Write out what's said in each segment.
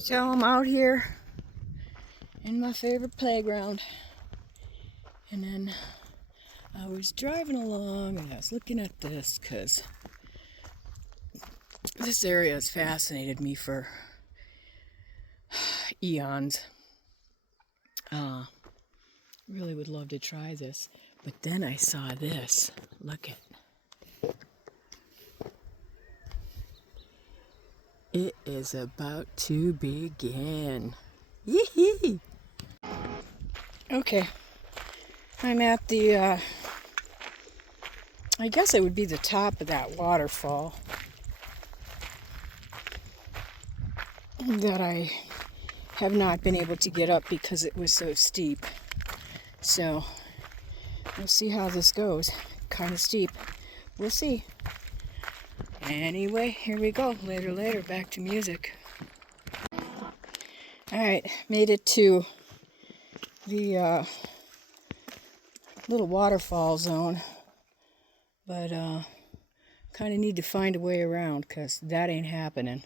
So I'm out here in my favorite playground, and then I was driving along and I was looking at this because this area has fascinated me for eons. Really would love to try this, but then I saw this. Look at it is about to begin. Yee-hee. Okay, I'm at the I guess it would be the top of that waterfall that I have not been able to get up because it was so steep. So we'll see how this goes. Kind of steep. We'll see. Anyway, here we go. Later, back to music. Alright, made it to the little waterfall zone. But kind of need to find a way around because that ain't happening.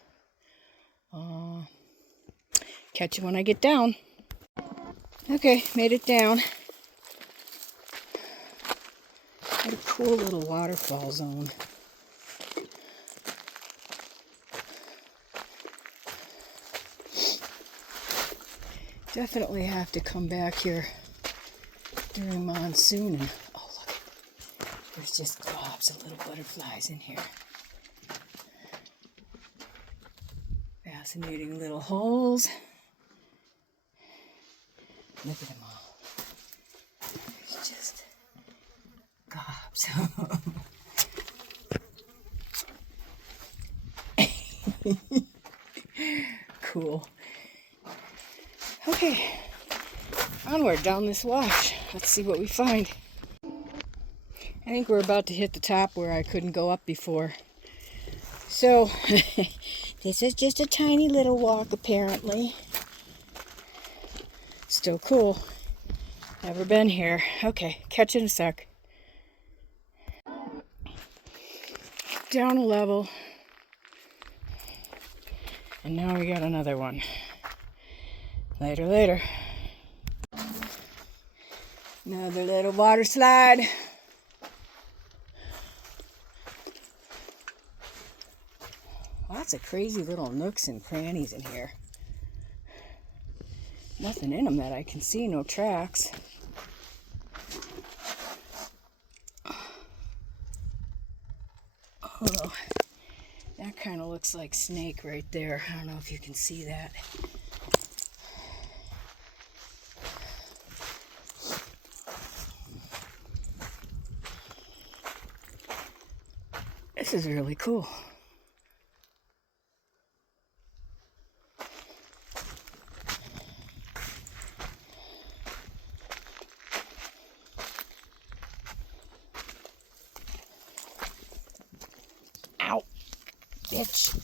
Catch you when I get down. Okay, made it down. What a cool little waterfall zone. Definitely have to come back here during monsoon. And oh, look, there's just globs of little butterflies in here. Fascinating little holes. Look at them all. There's just gobs. Cool. Okay, onward down this wash. Let's see what we find. I think we're about to hit the top where I couldn't go up before. So, this is just a tiny little walk apparently. Still cool. Never been here. Okay, catch you in a sec. Down a level. And now we got another one. Later. Another little water slide. Lots of crazy little nooks and crannies in here. Nothing in them that I can see, no tracks. Oh, that kind of looks like snake right there. I don't know if you can see that. This is really cool. Ow, bitch.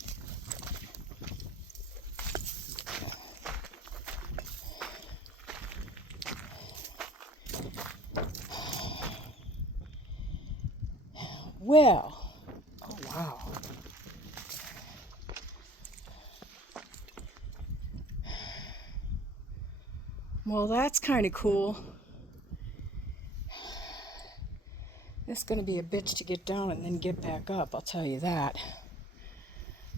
Well, oh wow. Well, that's kind of cool. It's going to be a bitch to get down and then get back up, I'll tell you that.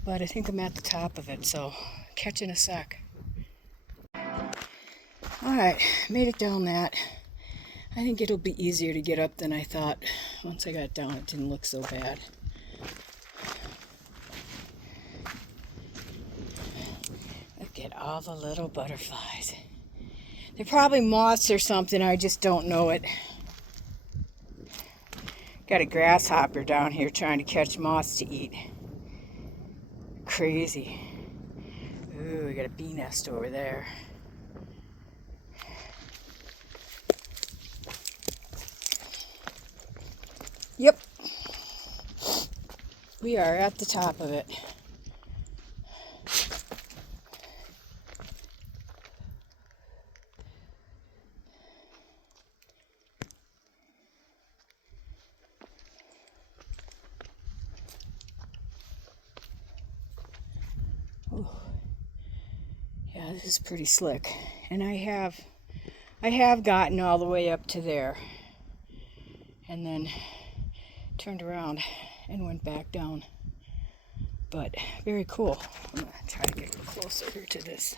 But I think I'm at the top of it, so catch you in a sec. Alright, made it down that. I think it'll be easier to get up than I thought. Once I got down, it didn't look so bad. Look at all the little butterflies. They're probably moths or something, I just don't know it. Got a grasshopper down here trying to catch moths to eat. Crazy. Ooh, we got a bee nest over there. Yep. We are at the top of it. Ooh. Yeah, this is pretty slick. And I have gotten all the way up to there. And then turned around and went back down. But very cool. I'm going to try to get closer here to this.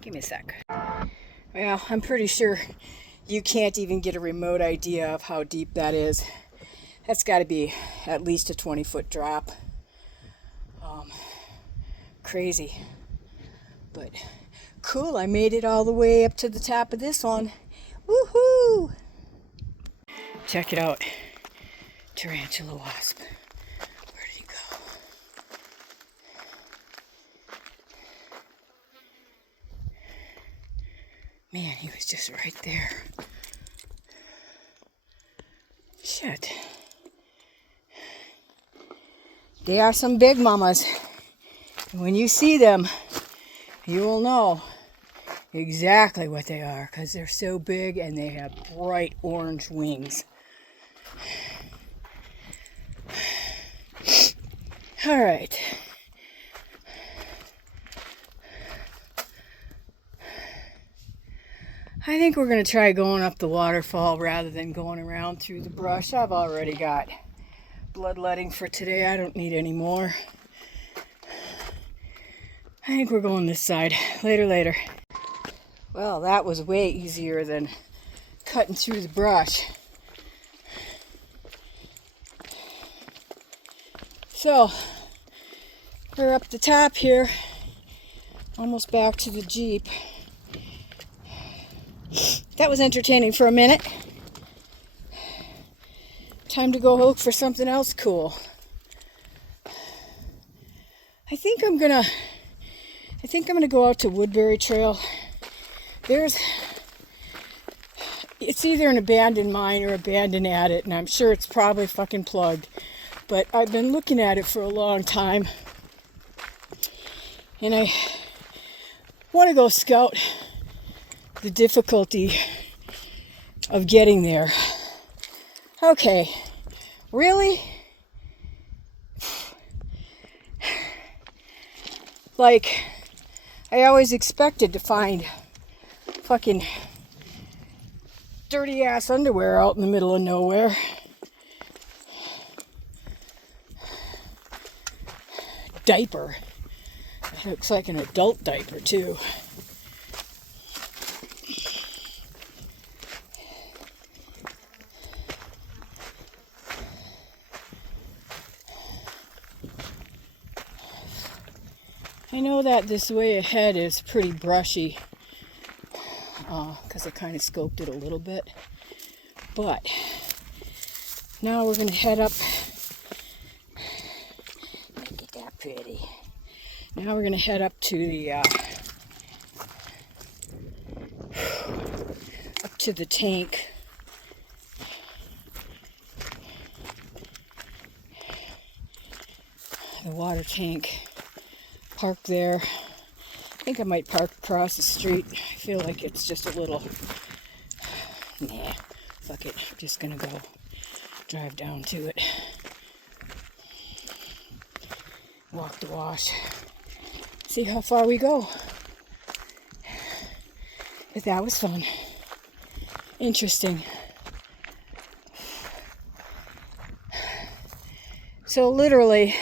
Give me a sec. Well, I'm pretty sure you can't even get a remote idea of how deep that is. That's got to be at least a 20-foot drop. Crazy. But cool, I made it all the way up to the top of this one. Woohoo! Check it out. Tarantula wasp. Where did he go? Man, he was just right there. Shit. They are some big mamas. When you see them, you will know exactly what they are, because they're so big and they have bright orange wings. All right. I think we're going to try going up the waterfall rather than going around through the brush. I've already got bloodletting for today. I don't need any more. I think we're going this side. Later. Well, that was way easier than cutting through the brush. So, we're up the top here, almost back to the Jeep. That was entertaining for a minute. Time to go look for something else cool. I think I'm gonna go out to Woodbury Trail. It's either an abandoned mine or abandoned adit, and I'm sure it's probably fucking plugged. But I've been looking at it for a long time, and I want to go scout the difficulty of getting there. Okay, really? Like, I always expected to find fucking dirty ass underwear out in the middle of nowhere. Diaper. It looks like an adult diaper too. I know that this way ahead is pretty brushy because I kind of scoped it a little bit, but now we're going to head up. Make it that pretty. Now we're going to head up to the tank. The water tank. Park there. I think I might park across the street. I feel like it's just a little... Nah, fuck it. I'm just gonna go drive down to it. Walk the wash. See how far we go. But that was fun. Interesting. So literally...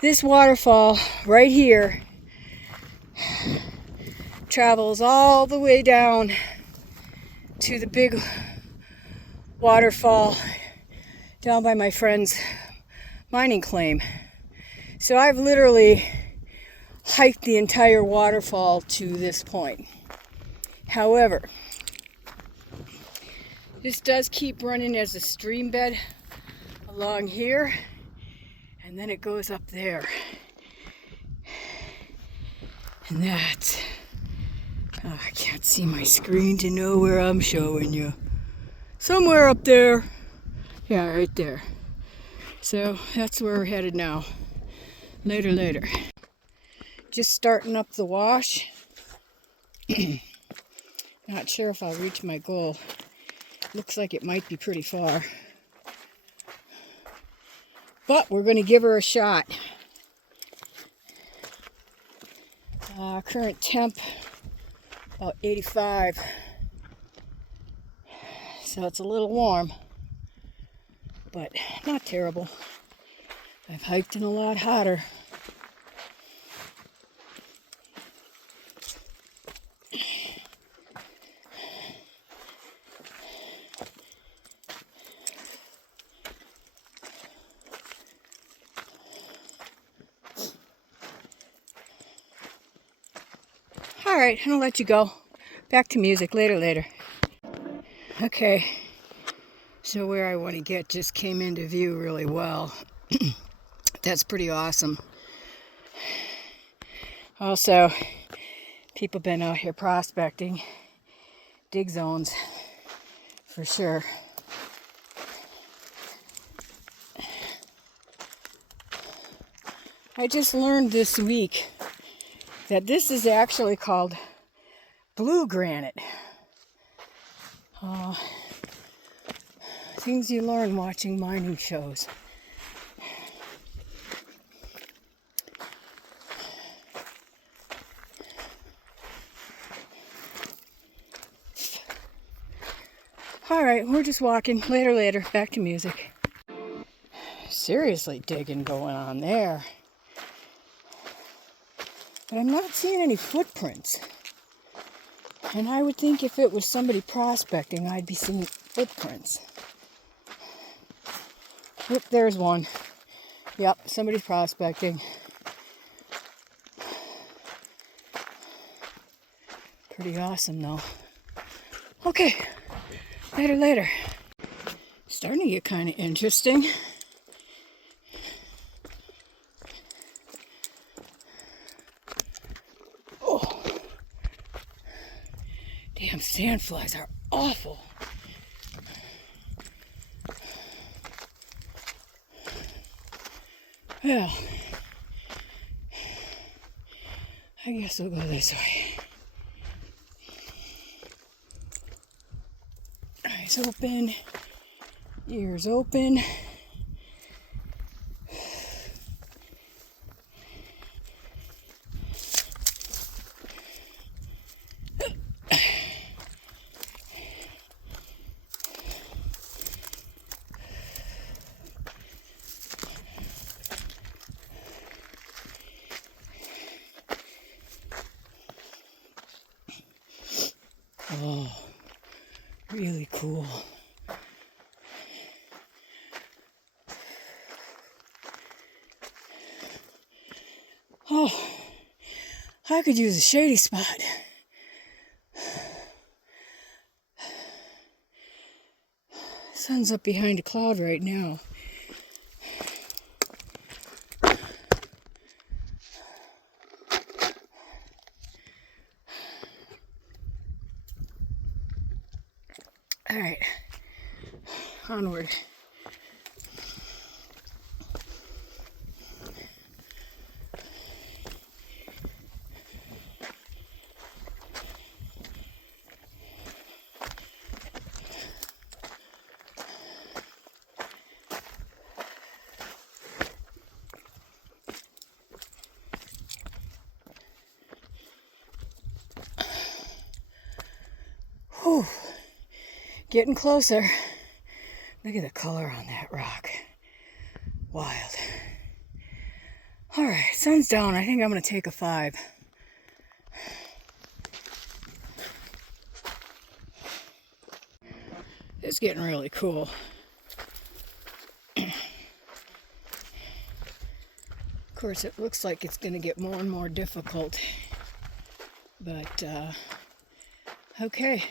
this waterfall right here travels all the way down to the big waterfall down by my friend's mining claim. So I've literally hiked the entire waterfall to this point. However, this does keep running as a stream bed along here. And then it goes up there. And that's... oh, I can't see my screen to know where I'm showing you. Somewhere up there. Yeah, right there. So that's where we're headed now. Later. Just starting up the wash. Not sure if I'll reach my goal. Looks like it might be pretty far. But we're going to give her a shot. Current temp, about 85. So it's a little warm, but not terrible. I've hiked in a lot hotter. All right, I'm gonna let you go. Back to music later. Okay, so where I want to get just came into view really well. That's pretty awesome. Also, people been out here prospecting dig zones for sure. I just learned this week that this is actually called blue granite. Things you learn watching mining shows. All right, we're just walking. Later. Back to music. Seriously digging going on there. But I'm not seeing any footprints. And I would think if it was somebody prospecting, I'd be seeing footprints. Yep, there's one. Yep, somebody's prospecting. Pretty awesome, though. Okay, later. Starting to get kind of interesting. Oh, damn sandflies are awful. Well, I guess we'll go this way. Eyes open, ears open. Oh, really cool. Oh, I could use a shady spot. Sun's up behind a cloud right now. All right, onward. Whew. Getting closer. Look at the color on that rock. Wild. All right, sun's down. I think I'm going to take a 5. It's getting really cool. Of course, it looks like it's going to get more and more difficult. But, okay.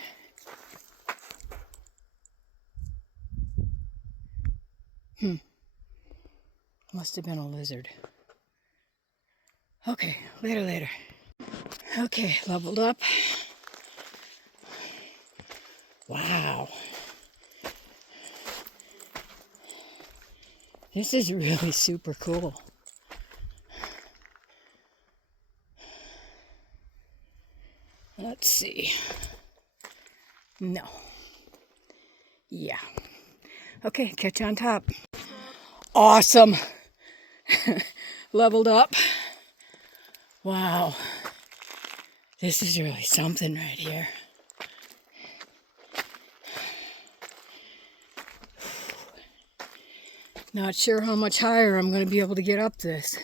Must have been a lizard. Okay, later. Okay, leveled up. Wow. This is really super cool. Let's see. No. Yeah. Okay, catch on top. Awesome. Leveled up. Wow. This is really something right here. Not sure how much higher I'm going to be able to get up this.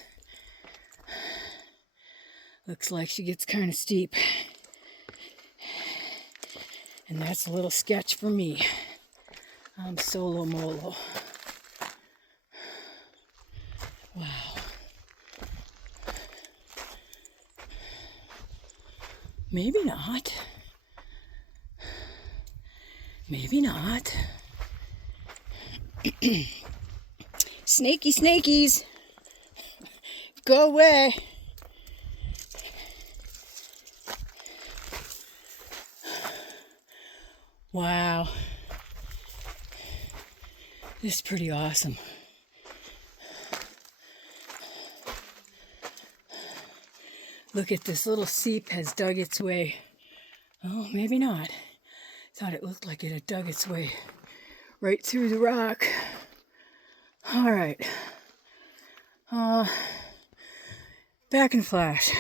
Looks like she gets kind of steep. And that's a little sketch for me. I'm solo molo. Wow. Maybe not. Maybe not. Snaky snakies. Go away. Wow. This is pretty awesome. Look at this little seep has dug its way. Oh, maybe not. Thought it looked like it had dug its way right through the rock. All right. Back and flash.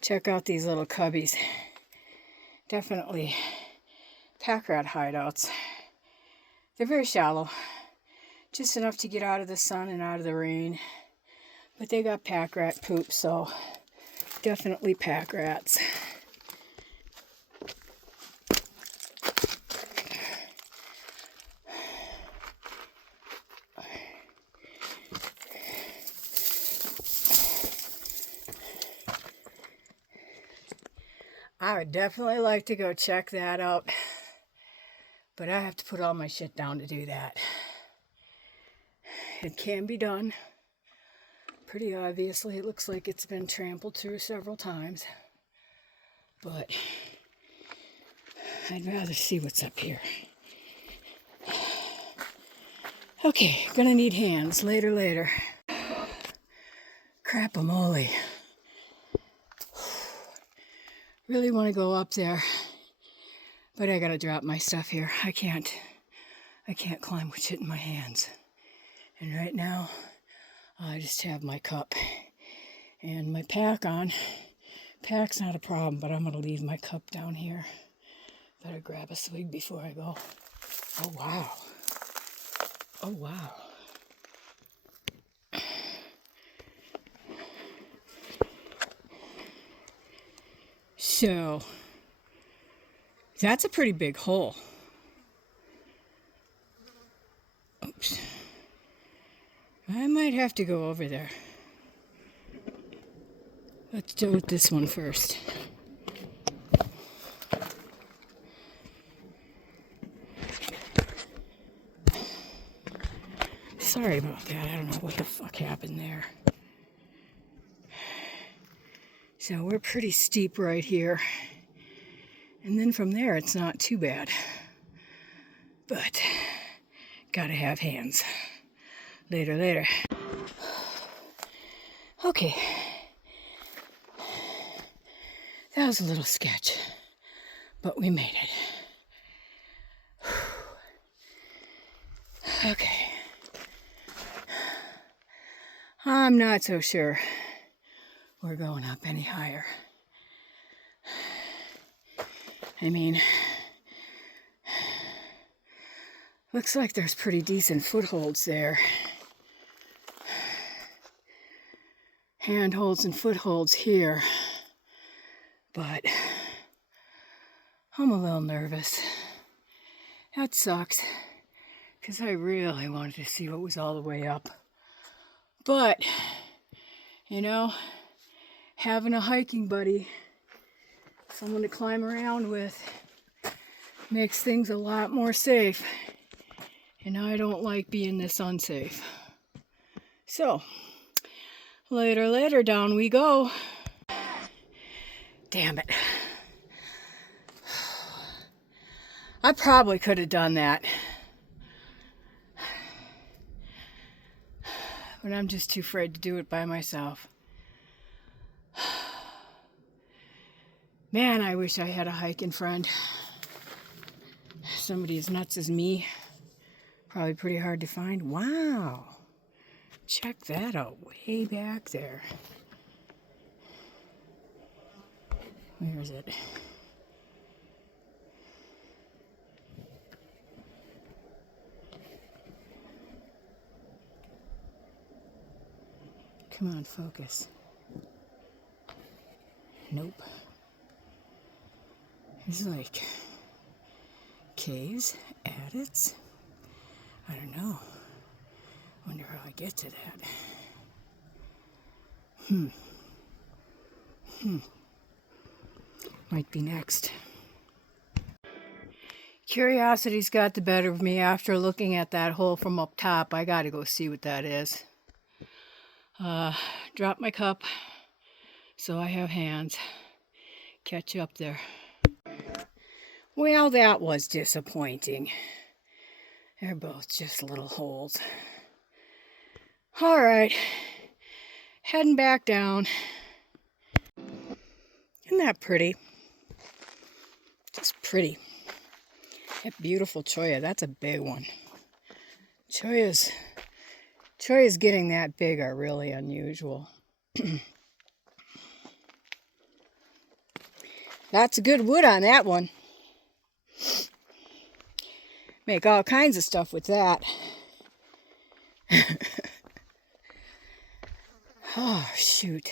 Check out these little cubbies. Definitely pack rat hideouts. They're very shallow, just enough to get out of the sun and out of the rain. But they got pack rat poop, so definitely pack rats. I would definitely like to go check that out, but I have to put all my shit down to do that. It can be done. Pretty obviously, it looks like it's been trampled through several times, but I'd rather see what's up here. Okay, gonna need hands later. Crap-a-moly. Really want to go up there, but I gotta drop my stuff here. I can't climb with shit in my hands. And right now, I just have my cup and my pack on. Pack's not a problem, but I'm gonna leave my cup down here. Better grab a swig before I go. Oh wow. Oh wow. So, that's a pretty big hole. Oops. I might have to go over there. Let's deal with this one first. Sorry about that. I don't know what the fuck happened there. So we're pretty steep right here. And then from there, it's not too bad. But gotta have hands. Later. Okay. That was a little sketch, but we made it. Okay. I'm not so sure we're going up any higher. I mean, looks like there's pretty decent footholds there. Handholds and footholds here. But I'm a little nervous. That sucks, because I really wanted to see what was all the way up. But, you know, having a hiking buddy, someone to climb around with, makes things a lot more safe. And I don't like being this unsafe. So, later, down we go. Damn it. I probably could have done that. But I'm just too afraid to do it by myself. Man, I wish I had a hiking friend. Somebody as nuts as me. Probably pretty hard to find. Wow. Check that out. Way back there. Where is it? Come on, focus. Nope. There's like caves, adits. I don't know. Wonder how I get to that. Might be next. Curiosity's got the better of me after looking at that hole from up top. I gotta go see what that is. Drop my cup so I have hands. Catch you up there. Well, that was disappointing. They're both just little holes. All right, heading back down. Isn't that pretty? Just pretty. That beautiful cholla, that's a big one. Chollas getting that big are really unusual. Lots of good wood on that one. Make all kinds of stuff with that. Oh, shoot.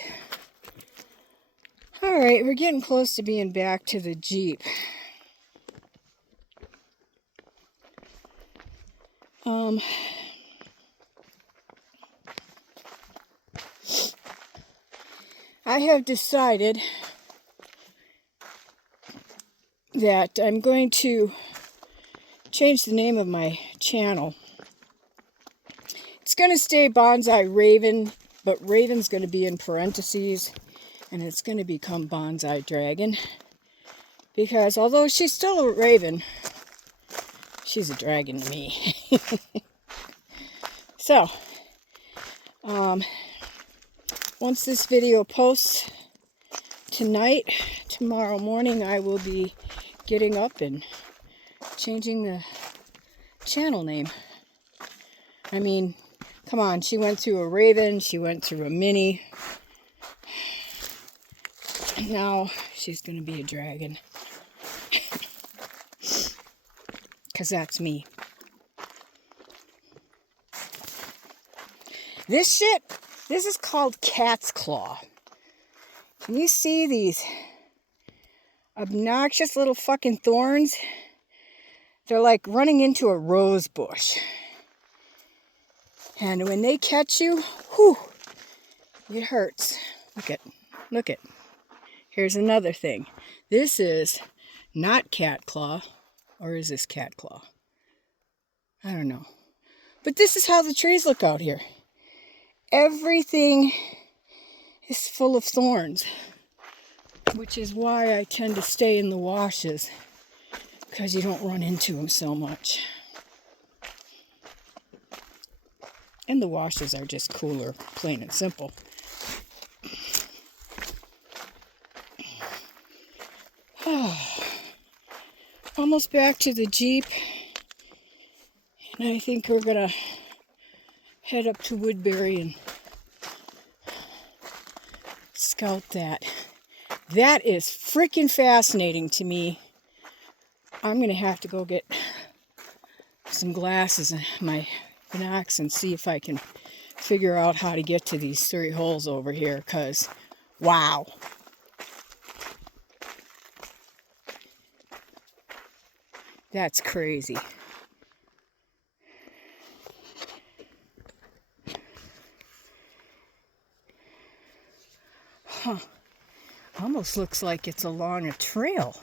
All right, we're getting close to being back to the Jeep. I have decided that I'm going to change the name of my channel. It's going to stay Bonzai Raven, but Raven's going to be in parentheses, and it's going to become Bonzai Dragon. Because although she's still a raven, she's a dragon to me. So, once this video posts tonight, tomorrow morning, I will be getting up and changing the channel name. I mean, come on, she went through a raven, she went through a mini. Now she's going to be a dragon. Because that's me. This is called cat's claw. Can you see these obnoxious little fucking thorns? They're like running into a rose bush. And when they catch you, whew, it hurts. Look it. Here's another thing. This is not cat claw, or is this cat claw? I don't know. But this is how the trees look out here. Everything is full of thorns, which is why I tend to stay in the washes, because you don't run into them so much. And the washes are just cooler, plain and simple. Almost back to the Jeep, and I think we're gonna head up to Woodbury and scout that. That is freaking fascinating to me. I'm gonna have to go get some glasses and my binocs and see if I can figure out how to get to these 3 holes over here, because wow. That's crazy. Huh. Almost looks like it's along a trail.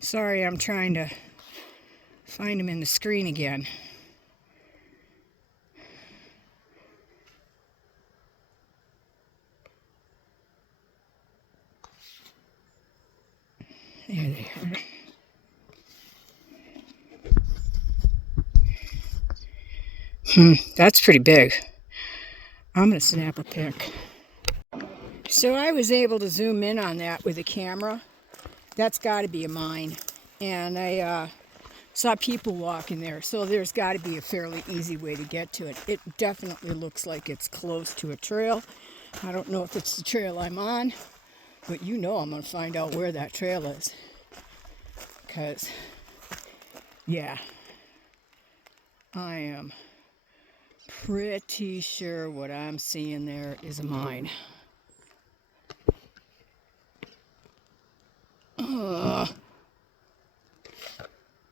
Sorry, I'm trying to find him in the screen again. There they are. That's pretty big. I'm going to snap a pic. So I was able to zoom in on that with a camera. That's got to be a mine. And I saw people walking there, so there's got to be a fairly easy way to get to it. It definitely looks like it's close to a trail. I don't know if it's the trail I'm on, but you know I'm going to find out where that trail is. Because, yeah, I am pretty sure what I'm seeing there is a mine.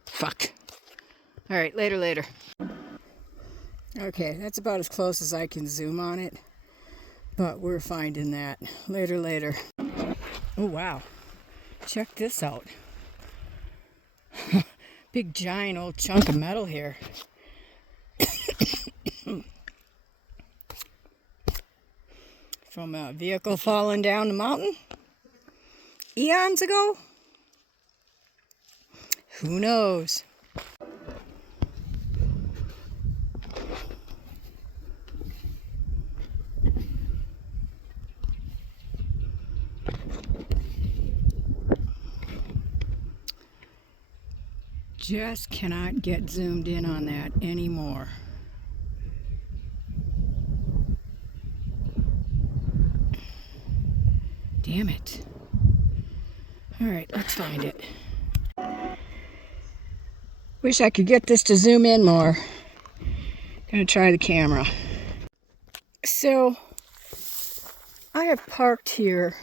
Fuck. All right, later. Okay, that's about as close as I can zoom on it, but we're finding that. Later. Oh, wow. Check this out. Big giant old chunk of metal here. From a vehicle falling down the mountain eons ago? Who knows? Just cannot get zoomed in on that anymore. Damn it. All right, let's find it. Wish I could get this to zoom in more. Gonna try the camera. So, I have parked here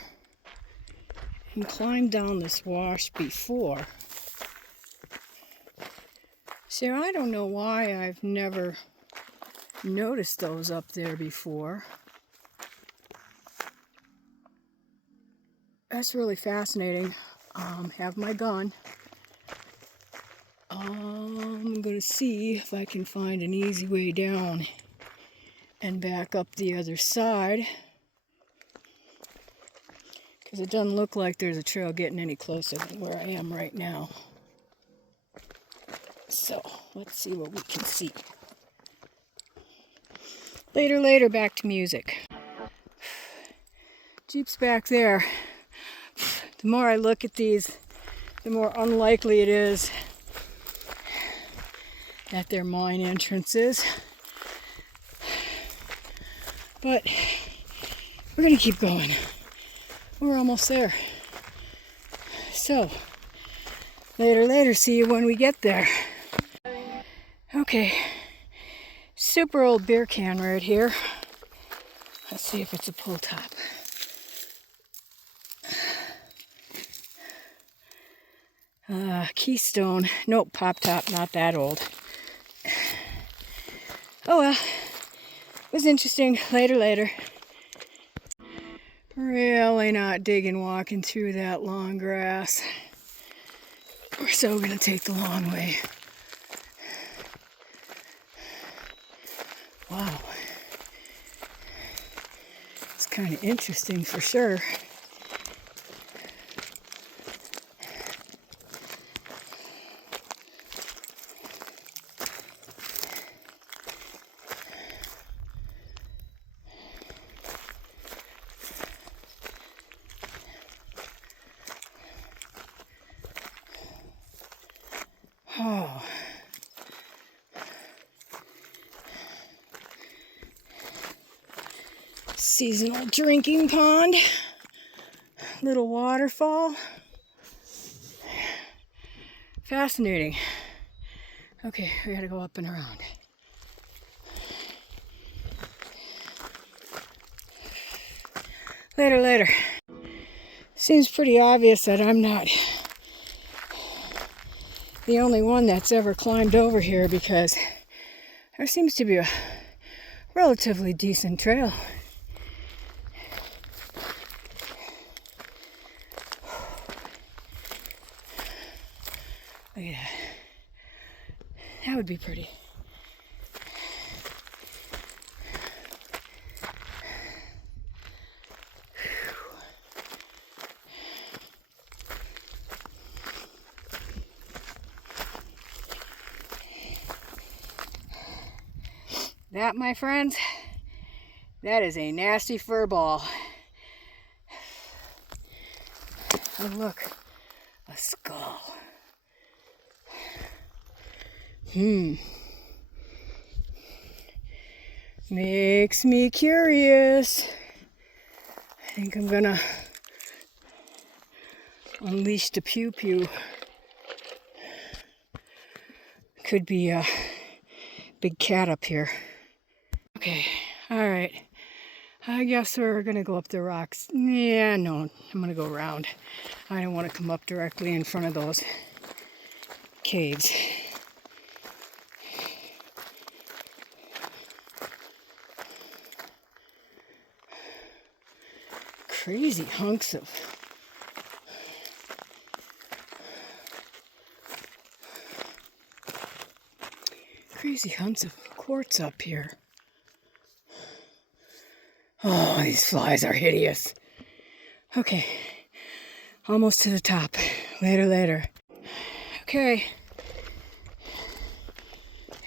and climbed down this wash before. So I don't know why I've never noticed those up there before. That's really fascinating. Have my gun. I'm gonna see if I can find an easy way down and back up the other side, because it doesn't look like there's a trail getting any closer than where I am right now. So let's see what we can see. Later, back to music. Jeep's back there. The more I look at these, the more unlikely it is that they're mine entrances. But we're gonna keep going. We're almost there. So, later, see you when we get there. Okay, super old beer can right here. Let's see if it's a pull top. Keystone, nope, pop top, not that old. Oh well, it was interesting. Later. Really not digging walking through that long grass. We're so gonna take the long way. Wow. It's kind of interesting for sure. Oh. Seasonal drinking pond. Little waterfall. Fascinating. Okay, we gotta go up and around. Later. Seems pretty obvious that I'm not the only one that's ever climbed over here because there seems to be a relatively decent trail. Look at that. That would be pretty. That, my friends, that is a nasty fur ball. Oh, look, a skull. Makes me curious. I think I'm gonna unleash the pew pew. Could be a big cat up here. Okay, all right. I guess we're gonna go up the rocks. Yeah, no, I'm gonna go around. I don't want to come up directly in front of those caves. Crazy hunks of quartz up here. Oh, these flies are hideous. Okay, almost to the top. Later. Okay,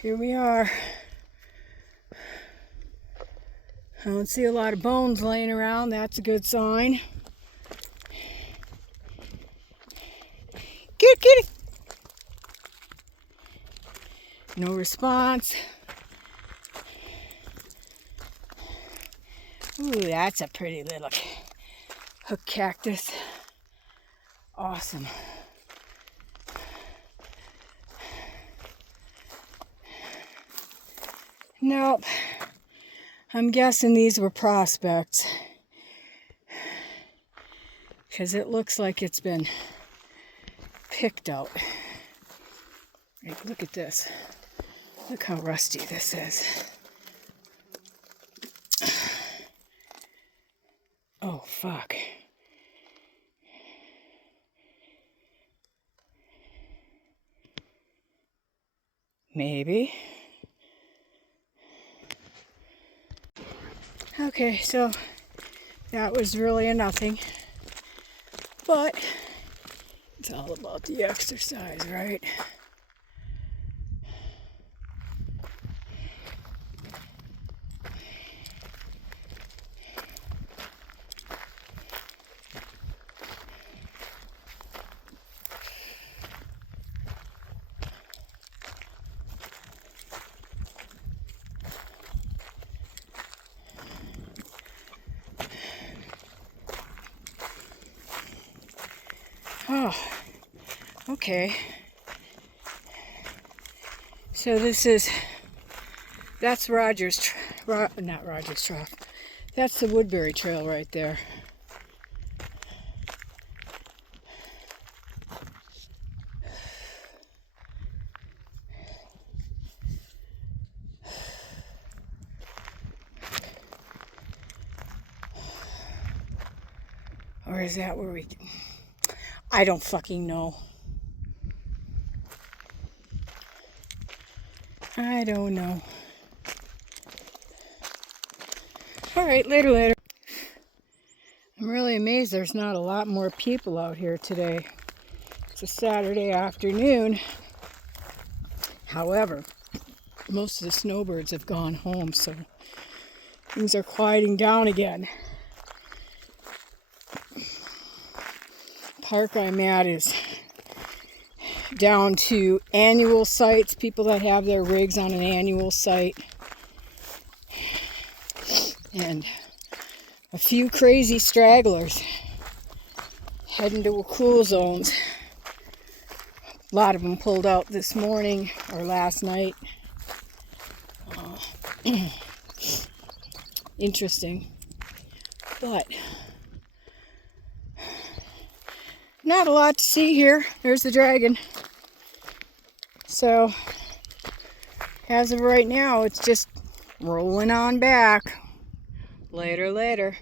here we are. I don't see a lot of bones laying around. That's a good sign. Kitty. No response. Ooh, that's a pretty little hook cactus. Awesome. Nope. I'm guessing these were prospects, because it looks like it's been picked out. Like, look at this. Look how rusty this is. Oh, fuck. Maybe. Okay, so that was really a nothing. But it's all about the exercise, right? Oh, okay. So that's not Rogers Trough. That's the Woodbury Trail right there. Or is that where we... I don't fucking know. I don't know. All right, later. I'm really amazed there's not a lot more people out here today. It's a Saturday afternoon. However, most of the snowbirds have gone home, so things are quieting down again. Park I'm at is down to annual sites, people that have their rigs on an annual site, and a few crazy stragglers heading to cool zones. A lot of them pulled out this morning or last night. Interesting, but not a lot to see here. There's the dragon. So, as of right now, it's just rolling on back. Later, later.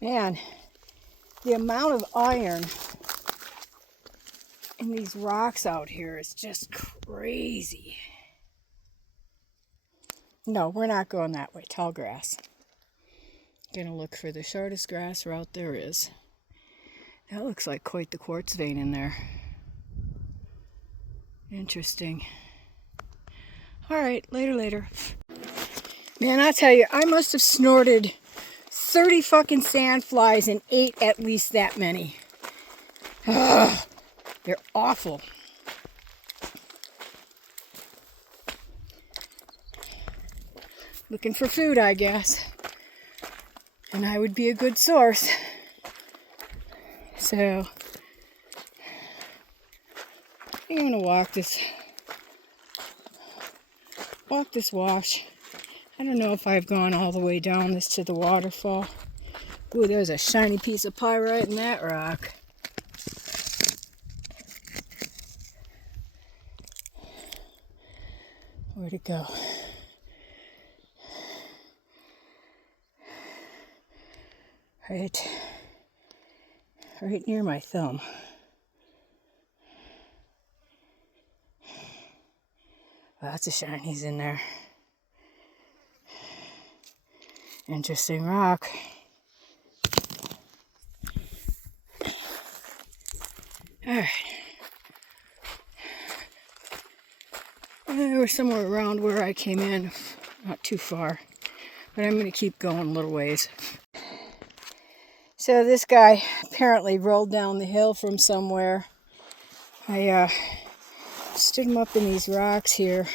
Man, the amount of iron in these rocks out here is just crazy. No, we're not going that way. Tall grass. Gonna look for the shortest grass route there is. That looks like quite the quartz vein in there. Interesting. Alright, later, later. Man, I tell you, I must have snorted 30 fucking sandflies and ate at least that many. Ugh, they're awful. Looking for food, I guess. And I would be a good source. So, I think I'm gonna walk this wash. I don't know if I've gone all the way down this to the waterfall. Ooh, there's a shiny piece of pyrite in that rock. Where'd it go? Right near my thumb. Lots of shinies in there. Interesting rock. Alright. We're somewhere around where I came in. Not too far. But I'm going to keep going a little ways. So this guy apparently rolled down the hill from somewhere. I stood him up in these rocks here,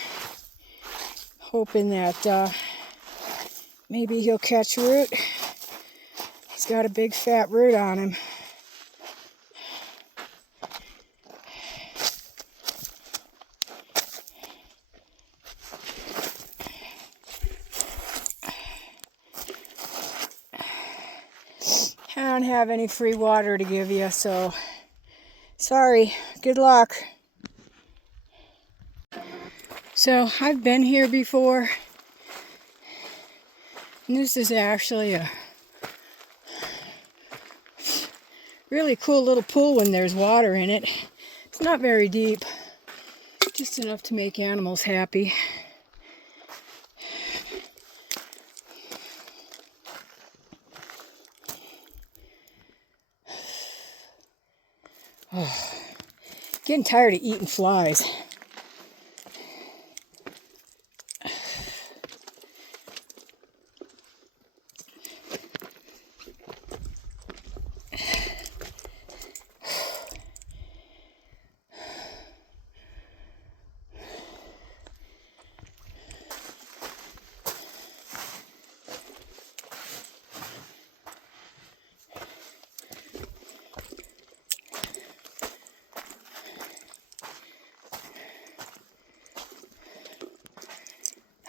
hoping that maybe he'll catch root. He's got a big fat root on him. I don't have any free water to give you, so sorry. Good luck. So I've been here before, and this is actually a really cool little pool when there's water in it. It's not very deep, just enough to make animals happy. Oh, getting tired of eating flies.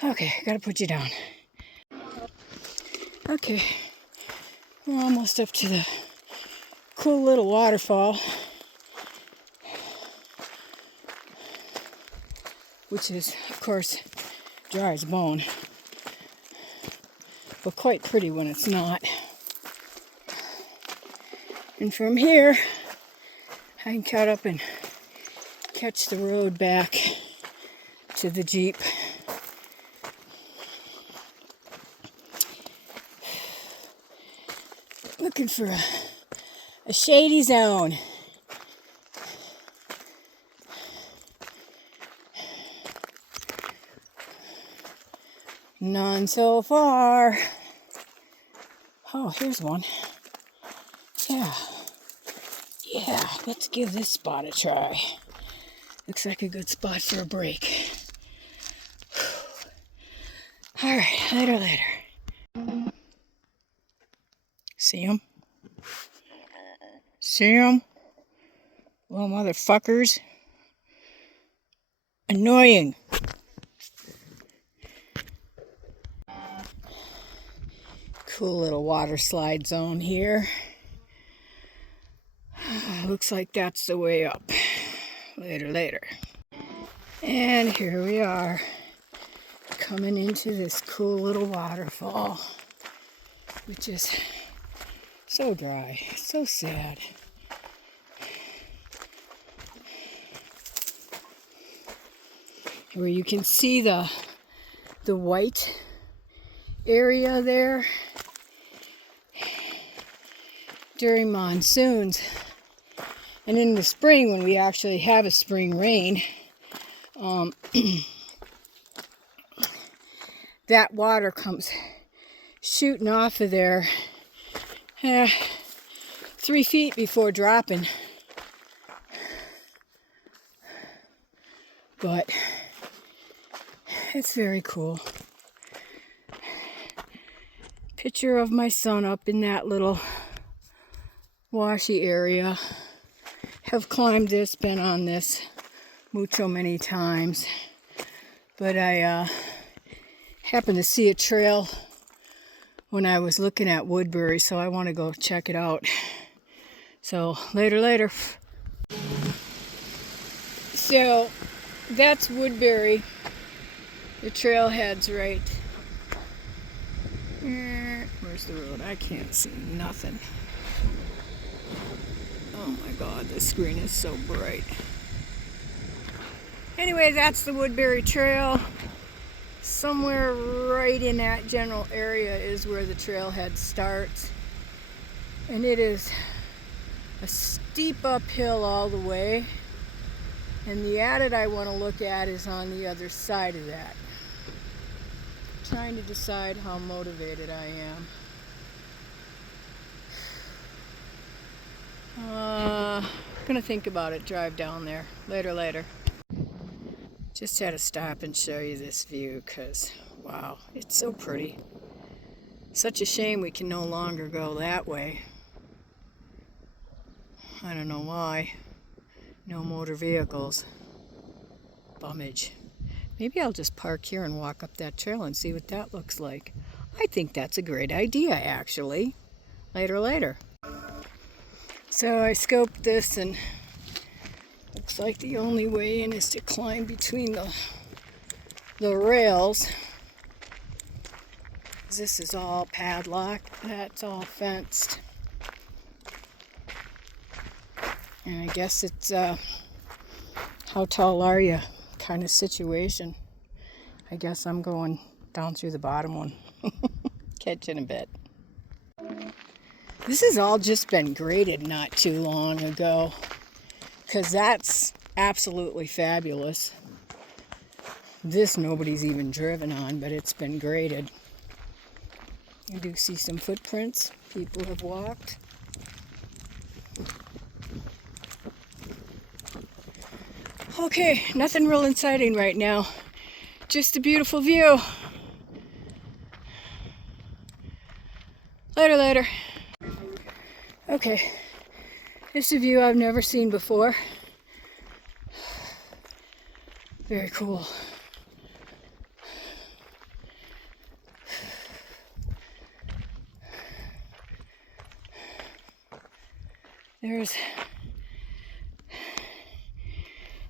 Okay, gotta put you down. Okay, we're almost up to the cool little waterfall, which is, of course, dry as a bone, but quite pretty when it's not. And from here, I can cut up and catch the road back to the Jeep. Looking for a shady zone. None so far. Oh, here's one. Yeah, let's give this spot a try. Looks like a good spot for a break. Alright, later. See him? See him? Little motherfuckers. Annoying. Cool little water slide zone here. Looks like that's the way up. Later. And here we are, coming into this cool little waterfall, which is so dry, so sad. Where you can see the white area there during monsoons. And in the spring, when we actually have a spring rain, that water comes shooting off of there 3 feet before dropping. But it's very cool. Picture of my son up in that little washy area. Have climbed this, been on this many times. But I happened to see a trail when I was looking at Woodbury, so I want to go check it out. So later. So that's Woodbury. The trailhead's right. Where's the road? I can't see nothing. Oh my God, the screen is so bright. Anyway, that's the Woodbury Trail. Somewhere right in that general area is where the trailhead starts. And it is a steep uphill all the way. And the adit I want to look at is on the other side of that. Trying to decide how motivated I am. Gonna think about it, drive down there. Later. Just had to stop and show you this view because, wow, it's so pretty. Such a shame we can no longer go that way. I don't know why. No motor vehicles. Bummage. Maybe I'll just park here and walk up that trail and see what that looks like. I think that's a great idea, actually. Later. So I scoped this, and looks like the only way in is to climb between the rails. This is all padlocked. That's all fenced. And I guess it's how tall are you kind of situation. I guess I'm going down through the bottom one. Catch you in a bit. This has all just been graded not too long ago, because that's absolutely fabulous. This nobody's even driven on, but it's been graded. You do see some footprints. People have walked. Okay, nothing real exciting right now. Just a beautiful view. Later. Okay, this is a view I've never seen before. Very cool.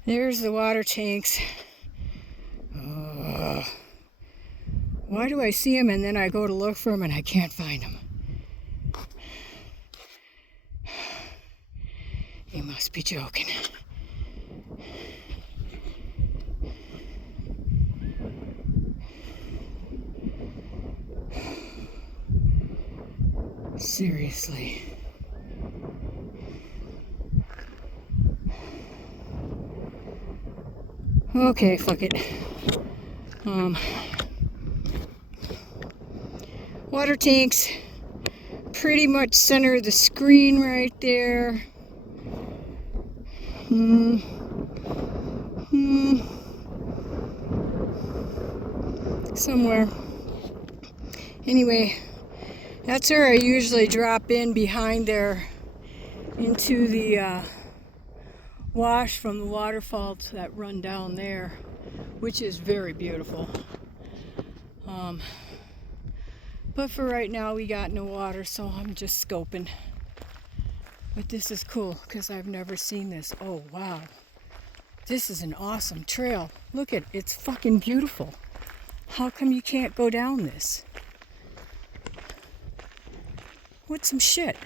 There's the water tanks. Why do I see them and then I go to look for them and I can't find them? You must be joking. Seriously. Okay, fuck it. Water tanks pretty much center of the screen right there. Somewhere. Anyway, that's where I usually drop in behind there into the wash from the waterfalls that run down there, which is very beautiful. But for right now, we got no water, so I'm just scoping. But this is cool because I've never seen this. Oh, wow. This is an awesome trail. Look at it. It's fucking beautiful. How come you can't go down this? What some shit?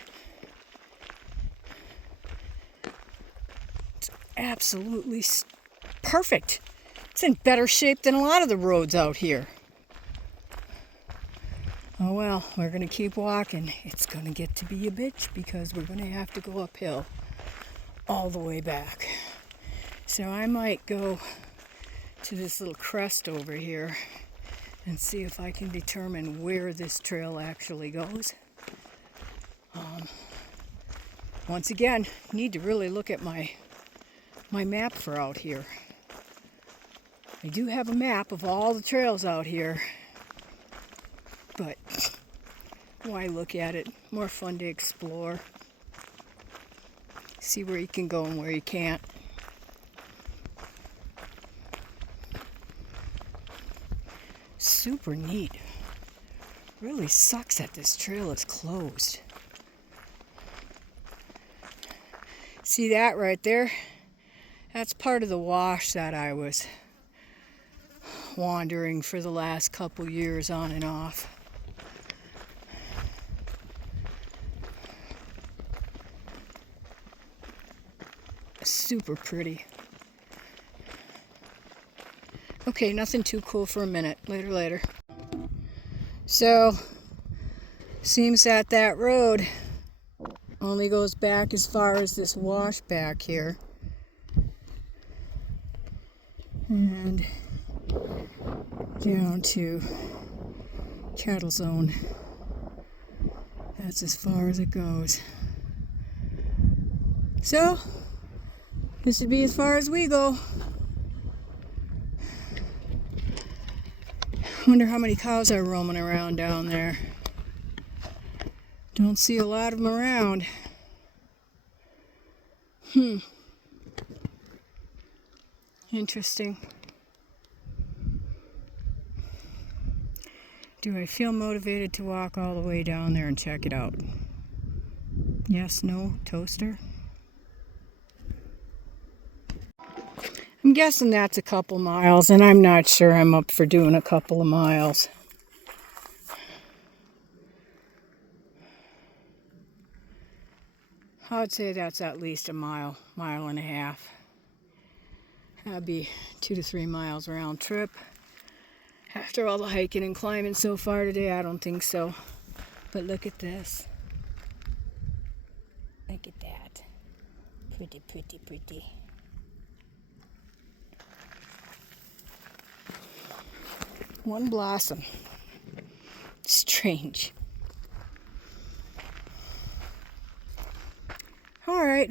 It's absolutely perfect. It's in better shape than a lot of the roads out here. Oh well, we're gonna keep walking. It's gonna get to be a bitch because we're gonna have to go uphill all the way back. So I might go to this little crest over here and see if I can determine where this trail actually goes. Once again, need to really look at my map for out here. I do have a map of all the trails out here, but why look at it? More fun to explore. See where you can go and where you can't. Super neat. Really sucks that this trail is closed. See that right there? That's part of the wash that I was wandering for the last couple years on and off. Super pretty. Okay, nothing too cool for a minute. Later. So, seems that that road only goes back as far as this wash back here. And down to cattle zone. That's as far as it goes. So, this would be as far as we go. Wonder how many cows are roaming around down there. Don't see a lot of them around. Interesting. Do I feel motivated to walk all the way down there and check it out? Yes, no, toaster? I'm guessing that's a couple miles, and I'm not sure I'm up for doing a couple of miles. I would say that's at least a mile and a half. That'd be 2 to 3 miles round trip. After all the hiking and climbing so far today, I don't think so. But look at this. Look at that. Pretty, pretty, pretty. One blossom. Strange. All right.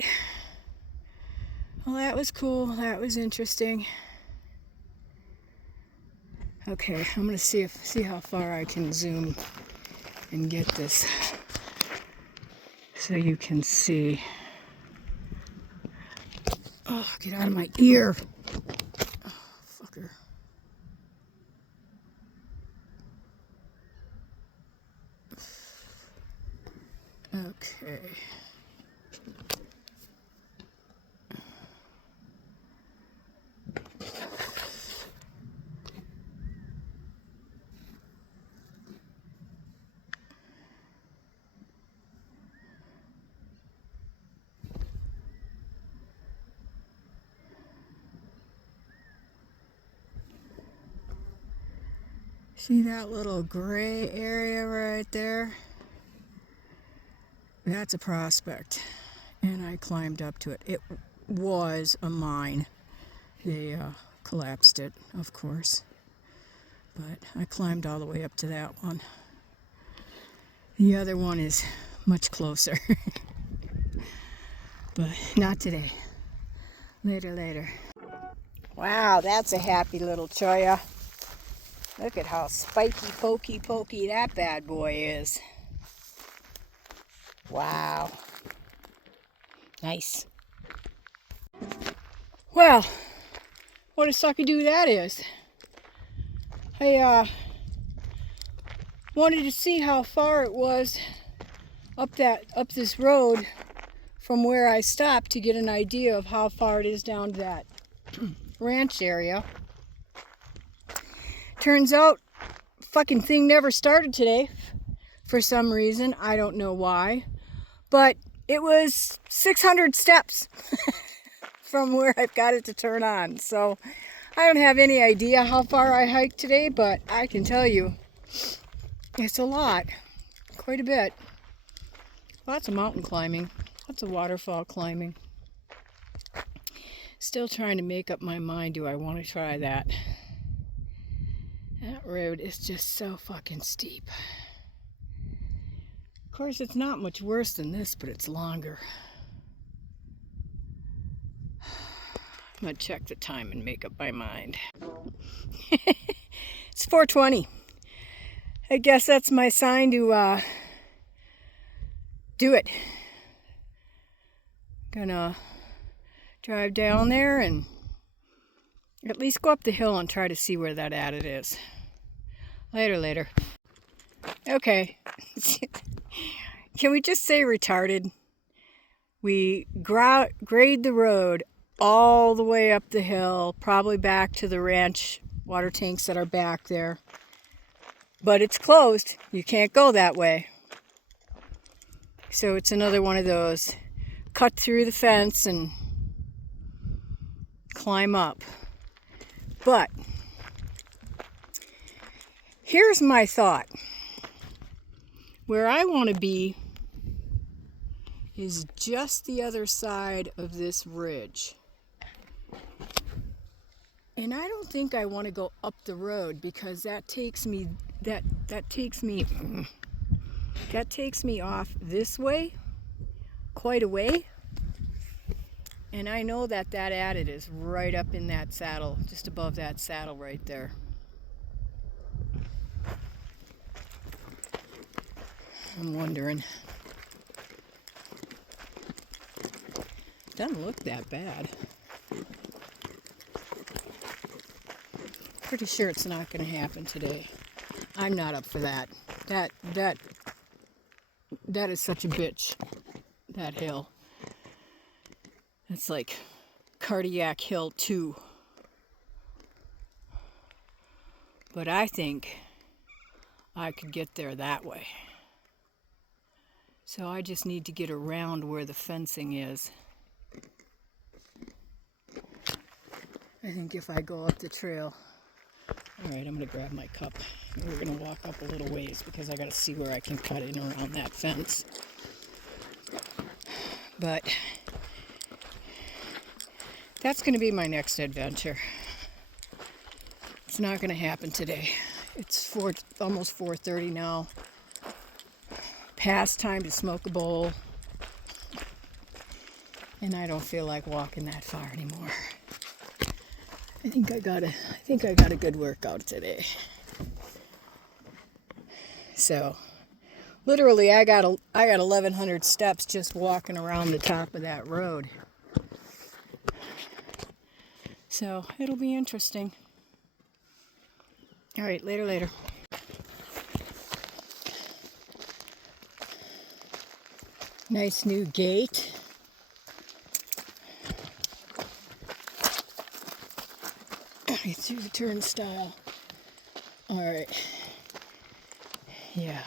Well, that was cool. That was interesting. Okay, I'm gonna see how far I can zoom and get this so you can see. Oh, get out of my ear. Oh, fucker. Okay. See that little gray area right there? That's a prospect, and I climbed up to it. It was a mine. They collapsed it, of course, but I climbed all the way up to that one. The other one is much closer, but not today. Later. Wow, that's a happy little choya. Look at how spiky, pokey that bad boy is. Wow. Nice. Well, what a sucky-doo that is. I wanted to see how far it was up this road from where I stopped to get an idea of how far it is down to that ranch area. Turns out, fucking thing never started today for some reason. I don't know why. But it was 600 steps from where I've got it to turn on. So I don't have any idea how far I hiked today, but I can tell you it's a lot. Quite a bit. Lots of mountain climbing. Lots of waterfall climbing. Still trying to make up my mind, do I want to try that? That road is just so fucking steep. Of course, it's not much worse than this, but it's longer. I'm gonna check the time and make up my mind. It's 4:20. I guess that's my sign to do it. Gonna drive down there and at least go up the hill and try to see where that adit is. Later. Okay. Can we just say retarded? We grade the road all the way up the hill, probably back to the ranch water tanks that are back there. But it's closed. You can't go that way. So it's another one of those. Cut through the fence and climb up. But here's my thought. Where I want to be is just the other side of this ridge. And I don't think I want to go up the road because that takes me off this way quite a way. And I know that adit is right up in that saddle, just above that saddle right there. I'm wondering. Doesn't look that bad. Pretty sure it's not going to happen today. I'm not up for that. That is such a bitch. That hill. It's like Cardiac Hill 2. But I think I could get there that way. So I just need to get around where the fencing is. I think if I go up the trail. Alright, I'm going to grab my cup. And we're going to walk up a little ways because I got to see where I can cut in around that fence. But that's going to be my next adventure. It's not going to happen today. It's almost 4:30 now. Past time to smoke a bowl. And I don't feel like walking that far anymore. I think I got a good workout today. So, literally I got 1,100 steps just walking around the top of that road. So, it'll be interesting. All right, later. Nice new gate. Right through the turnstile. All right. Yeah.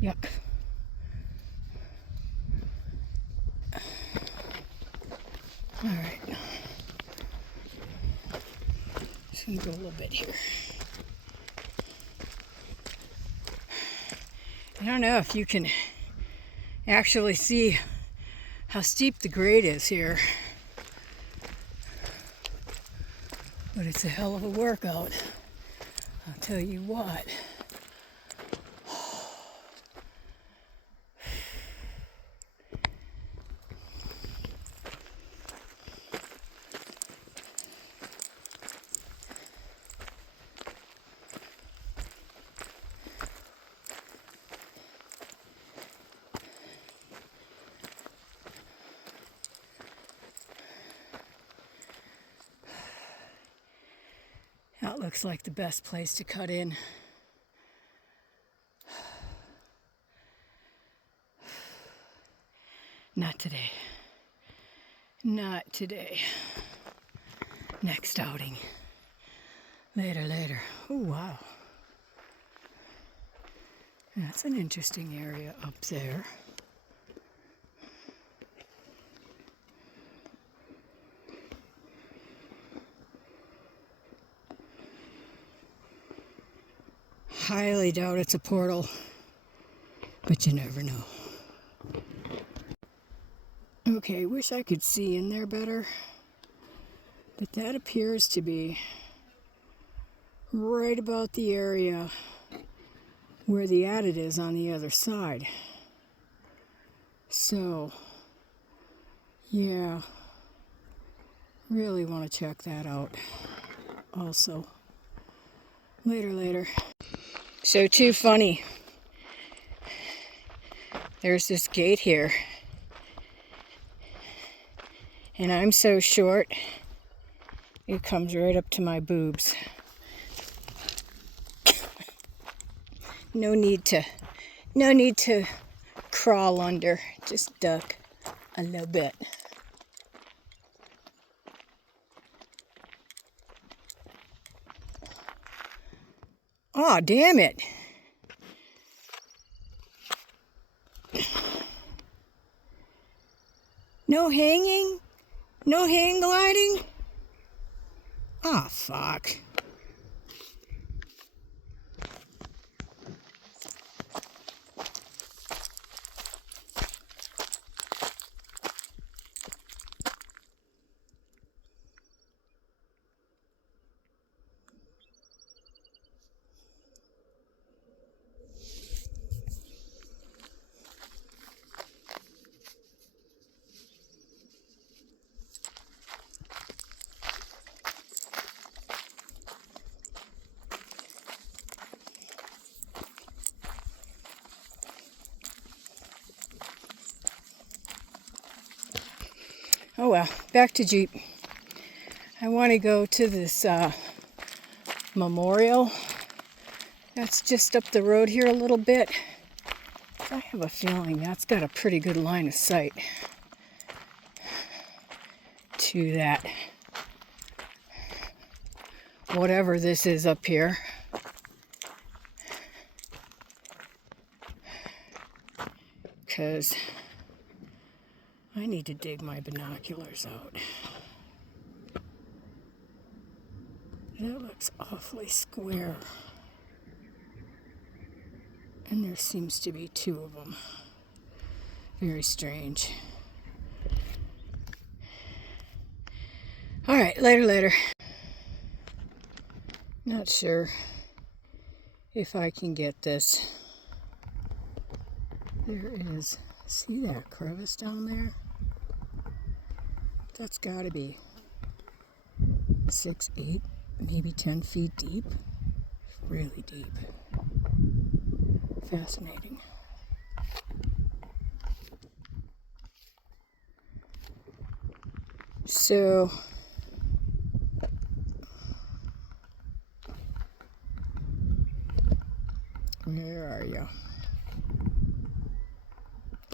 Yuck. All right. Just gonna go a little bit here. I don't know if you can actually see how steep the grade is here, but it's a hell of a workout. I'll tell you what. That looks like the best place to cut in. Not today. Not today. Next outing. Later. Oh, wow. That's an interesting area up there. Highly doubt it's a portal, but you never know. Okay, wish I could see in there better, but that appears to be right about the area where the adit is on the other side. So, yeah, really want to check that out also. Later. So too funny. There's this gate here. And I'm so short, it comes right up to my boobs. No need to crawl under, just duck a little bit. Aw, damn it. No hanging? No hang gliding? Aw, fuck. Oh well, back to Jeep. I want to go to this memorial that's just up the road here a little bit. I have a feeling that's got a pretty good line of sight to that. Whatever this is up here. Because I need to dig my binoculars out. That looks awfully square. And there seems to be two of them. Very strange. Alright, later. Not sure if I can get this. There is, see that crevice down there? That's got to be 6, 8, maybe 10 feet deep. Really deep. Fascinating. So, where are you?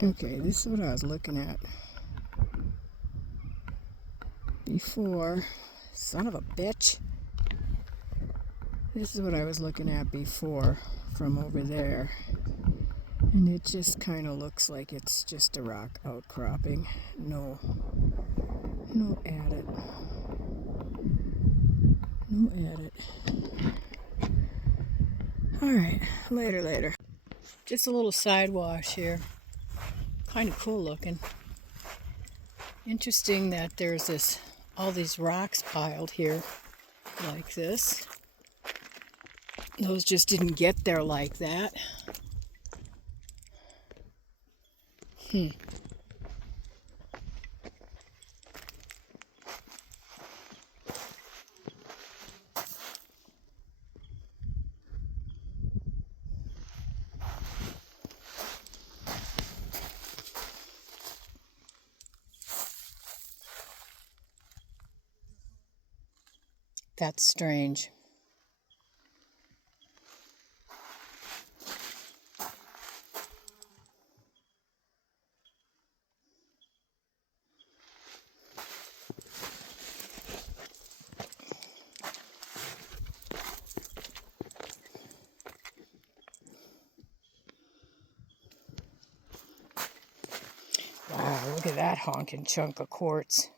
Okay, this is what I was looking at before. Son of a bitch. This is what I was looking at before from over there. And it just kind of looks like it's just a rock outcropping. No adit. No adit. Alright, later. Just a little side wash here. Kind of cool looking. Interesting that there's all these rocks piled here like this. Those just didn't get there like that. That's strange. at that honking chunk of quartz.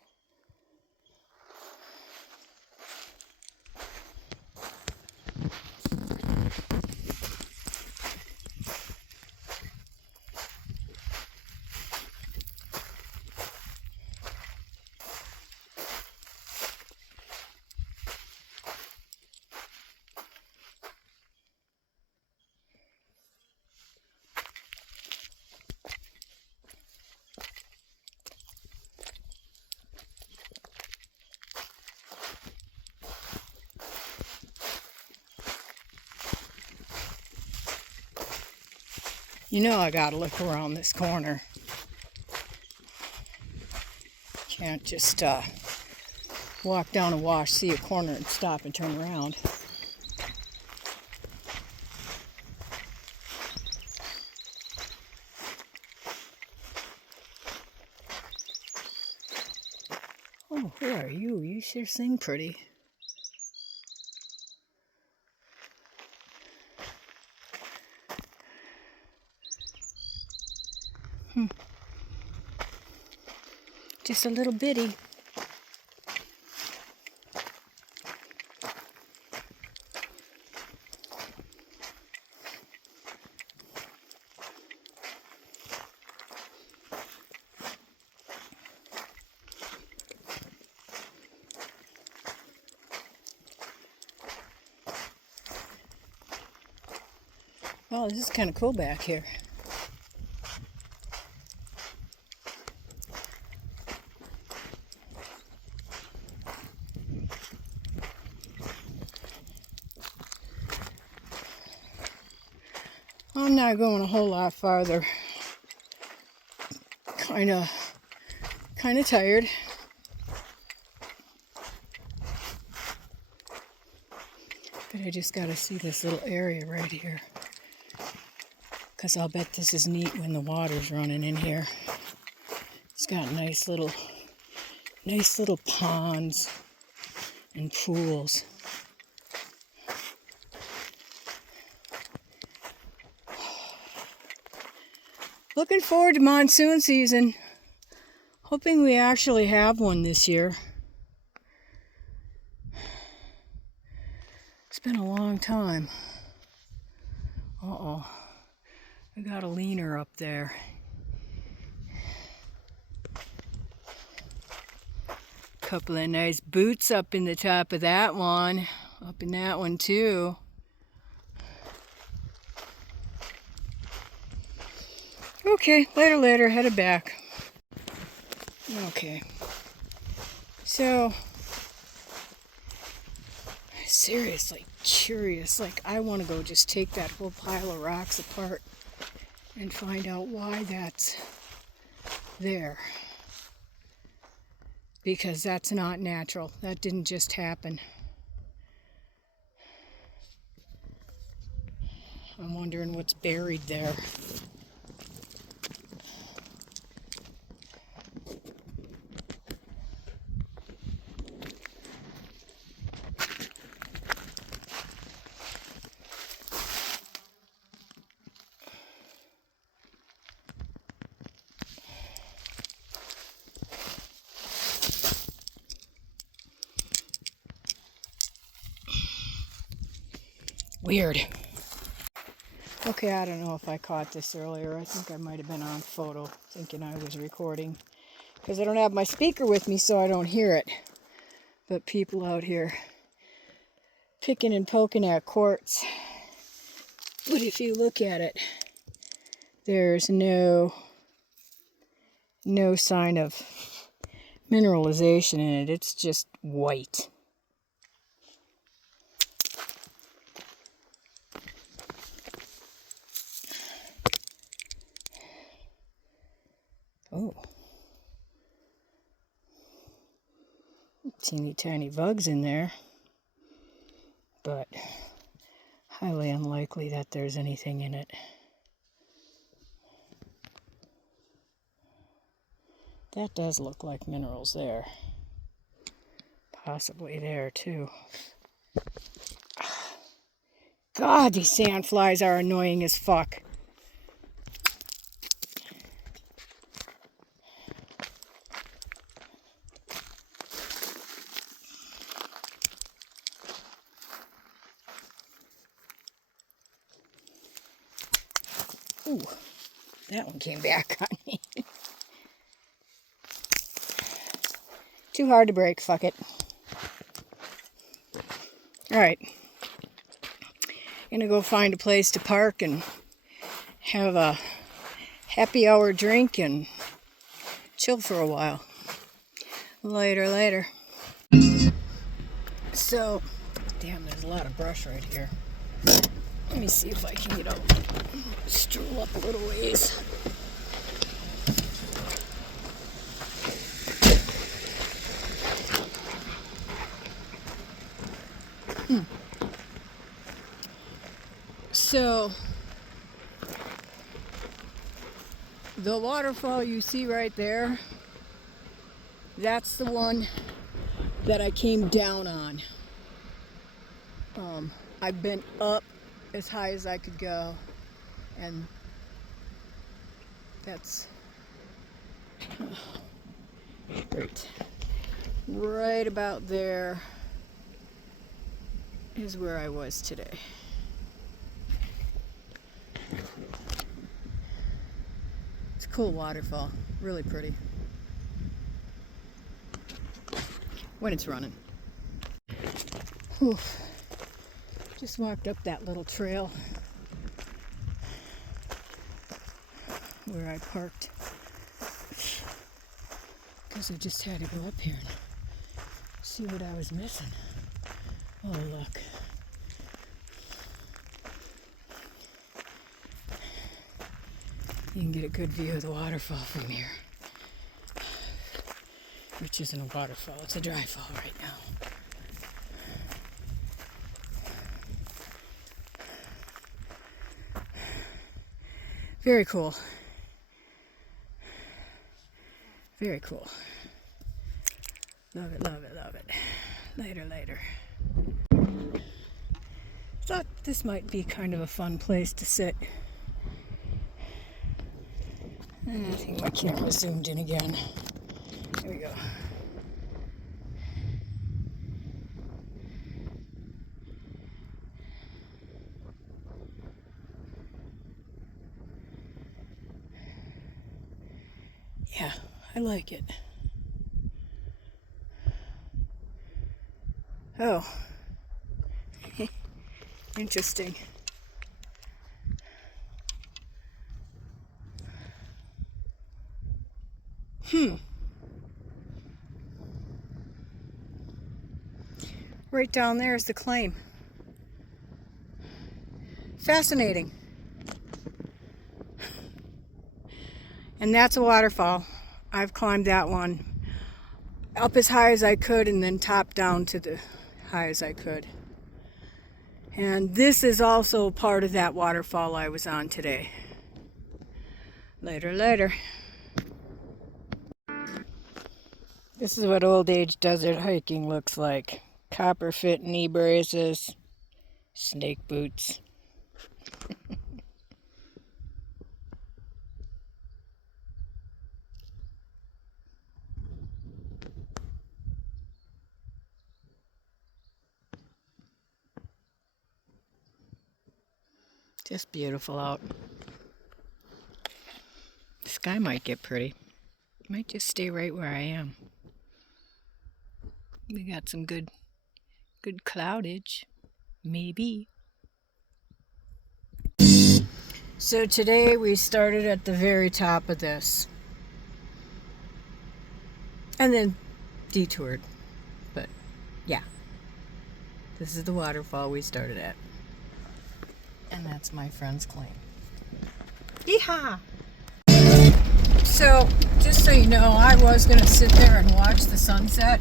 You know I gotta look around this corner. Can't just walk down a wash, see a corner, and stop and turn around. Oh, who are you? You sure sing pretty. Just a little bitty. Oh, this is kind of cool back here. I'm not going a whole lot farther. Kind of tired. But I just got to see this little area right here. Because I'll bet this is neat when the water's running in here. It's got nice little ponds and pools. Looking forward to monsoon season. Hoping we actually have one this year. It's been a long time. Uh-oh. I got a leaner up there. Couple of nice boots up in the top of that one. Up in that one too. Okay, later, headed back. Okay. So, seriously curious. Like, I want to go just take that whole pile of rocks apart and find out why that's there. Because that's not natural. That didn't just happen. I'm wondering what's buried there. Weird. Okay, I don't know if I caught this earlier. I think I might have been on photo thinking I was recording. Because I don't have my speaker with me, so I don't hear it. But people out here picking and poking at quartz. But if you look at it, there's no sign of mineralization in it. It's just white. Oh. Teeny tiny bugs in there. But highly unlikely that there's anything in it. That does look like minerals there. Possibly there too. God, these sandflies are annoying as fuck. Ooh, that one came back on me. Too hard to break, fuck it. Alright. Gonna go find a place to park and have a happy hour drink and chill for a while. Later. So, damn, there's a lot of brush right here. Let me see if I can get out. Stroll up a little ways. So, the waterfall you see right there, that's the one that I came down on. I've been up as high as I could go, and that's right about there is where I was today. It's a cool waterfall, really pretty when it's running. Whew. Just walked up that little trail where I parked because I just had to go up here and see what I was missing. Oh, look. You can get a good view of the waterfall from here, which isn't a waterfall, it's a dry fall right now. Very cool. Very cool. Love it. Later. Thought this might be kind of a fun place to sit. I think my camera zoomed in again. There we go. Yeah, I like it. Oh. Interesting. Right down there is the claim. Fascinating. And that's a waterfall. I've climbed that one up as high as I could and then top down to the high as I could. And this is also part of that waterfall I was on today. Later. This is what old age desert hiking looks like. Copper fit knee braces, snake boots. Just beautiful out. The sky might get pretty. Might just stay right where I am. We got some good cloudage. Maybe. So today we started at the very top of this. And then detoured. But yeah. This is the waterfall we started at. And that's my friend's claim. Yeehaw! So, just so you know, I was going to sit there and watch the sunset,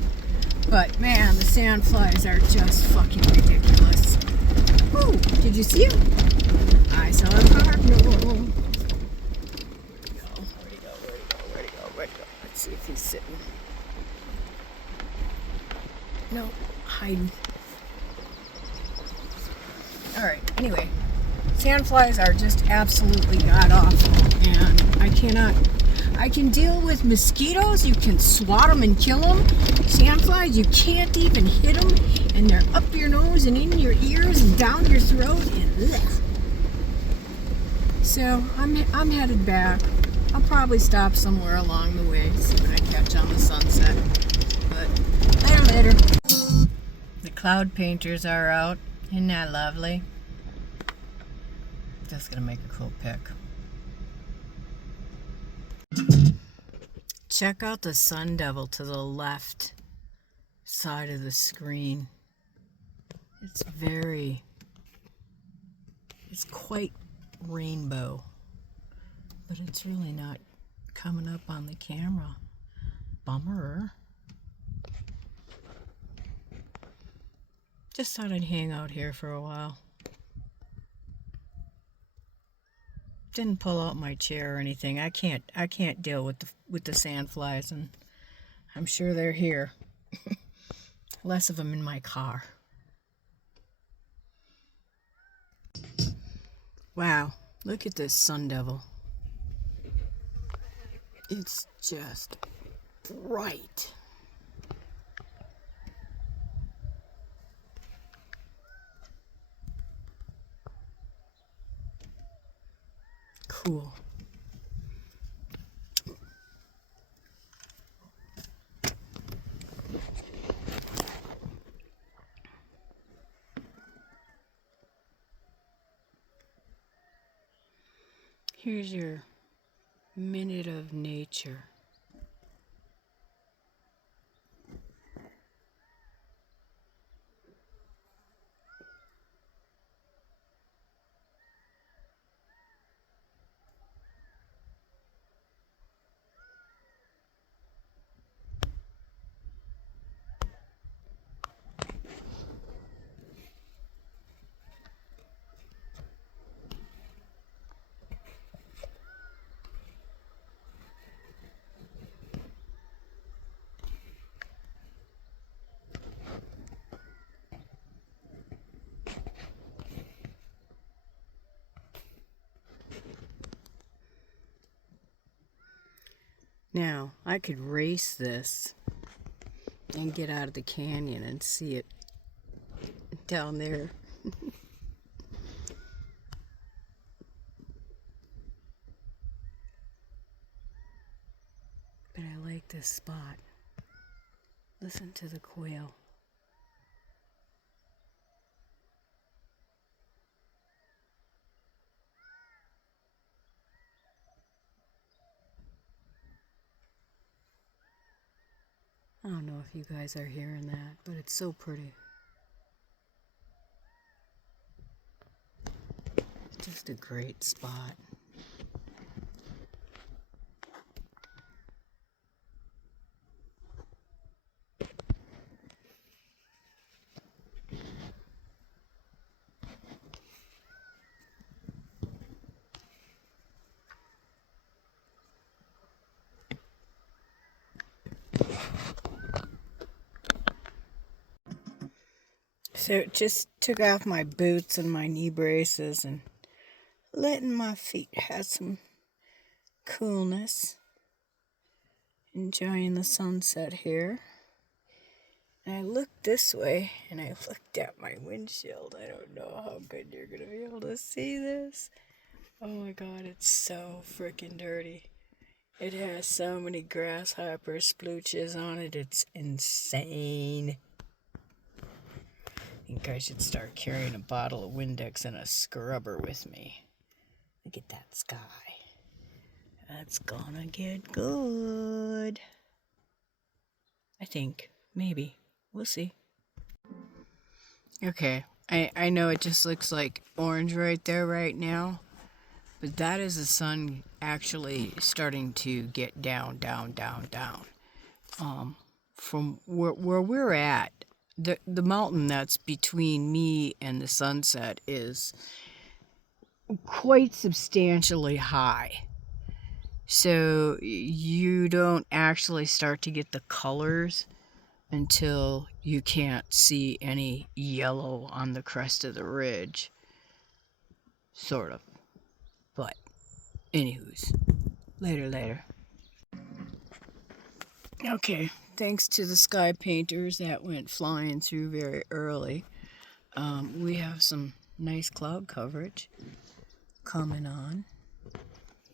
but man, the sandflies are just fucking ridiculous. Woo! Did you see him? I saw a cardinal. Where'd he go? Let's see if he's sitting. No, hiding. Alright, anyway. Sandflies are just absolutely god-awful, and I can deal with mosquitoes, you can swat them and kill them. Sandflies, you can't even hit them, and they're up your nose and in your ears and down your throat, and blech. So I'm headed back. I'll probably stop somewhere along the way, see what I catch on the sunset. But later. The cloud painters are out. Isn't that lovely? Just gonna make a cool pic. Check out the sun devil to the left side of the screen. It's quite rainbow, but it's really not coming up on the camera. Bummer. Just thought I'd hang out here for a while. Didn't pull out my chair or anything. I can't deal with the sandflies, and I'm sure they're here. Less of them in my car. Wow, look at this sun devil. It's just bright. Cool. Here's your minute of nature. Now, I could race this and get out of the canyon and see it down there. But I like this spot. Listen to the quail. I don't know if you guys are hearing that, but it's so pretty. Just a great spot. So just took off my boots and my knee braces and letting my feet have some coolness. Enjoying the sunset here. And I looked this way and I looked at my windshield. I don't know how good you're going to be able to see this. Oh my god, it's so freaking dirty. It has so many grasshopper splooches on it. It's insane. I think I should start carrying a bottle of Windex and a scrubber with me. Look at that sky. That's gonna get good. I think. Maybe. We'll see. Okay. I know it just looks like orange right there right now. But that is the sun actually starting to get down. From where we're at, the mountain that's between me and the sunset is quite substantially high. So you don't actually start to get the colors until you can't see any yellow on the crest of the ridge. Sort of. But, anywho's, later. Okay, thanks to the sky painters that went flying through very early, we have some nice cloud coverage coming on.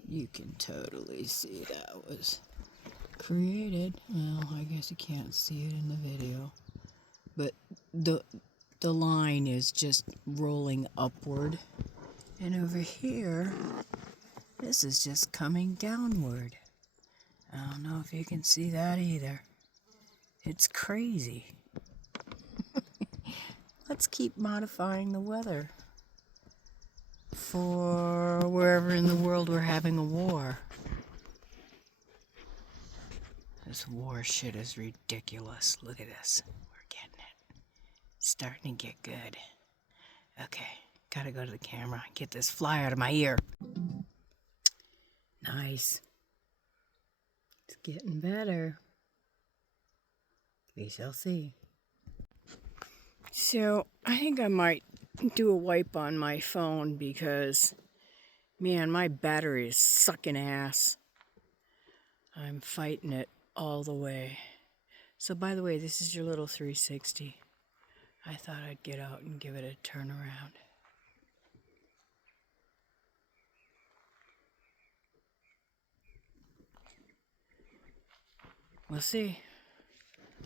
You can totally see that was created. Well, I guess you can't see it in the video. But the line is just rolling upward. And over here, this is just coming downward. I don't know if you can see that either. It's crazy. Let's keep modifying the weather for wherever in the world we're having a war. This war shit is ridiculous. Look at this. We're getting it. Starting to get good. Okay, gotta go to the camera. Get this fly out of my ear. Nice. It's getting better. We shall see. So, I think I might do a wipe on my phone because, man, my battery is sucking ass. I'm fighting it all the way. So, by the way, this is your little 360. I thought I'd get out and give it a turn around. We'll see.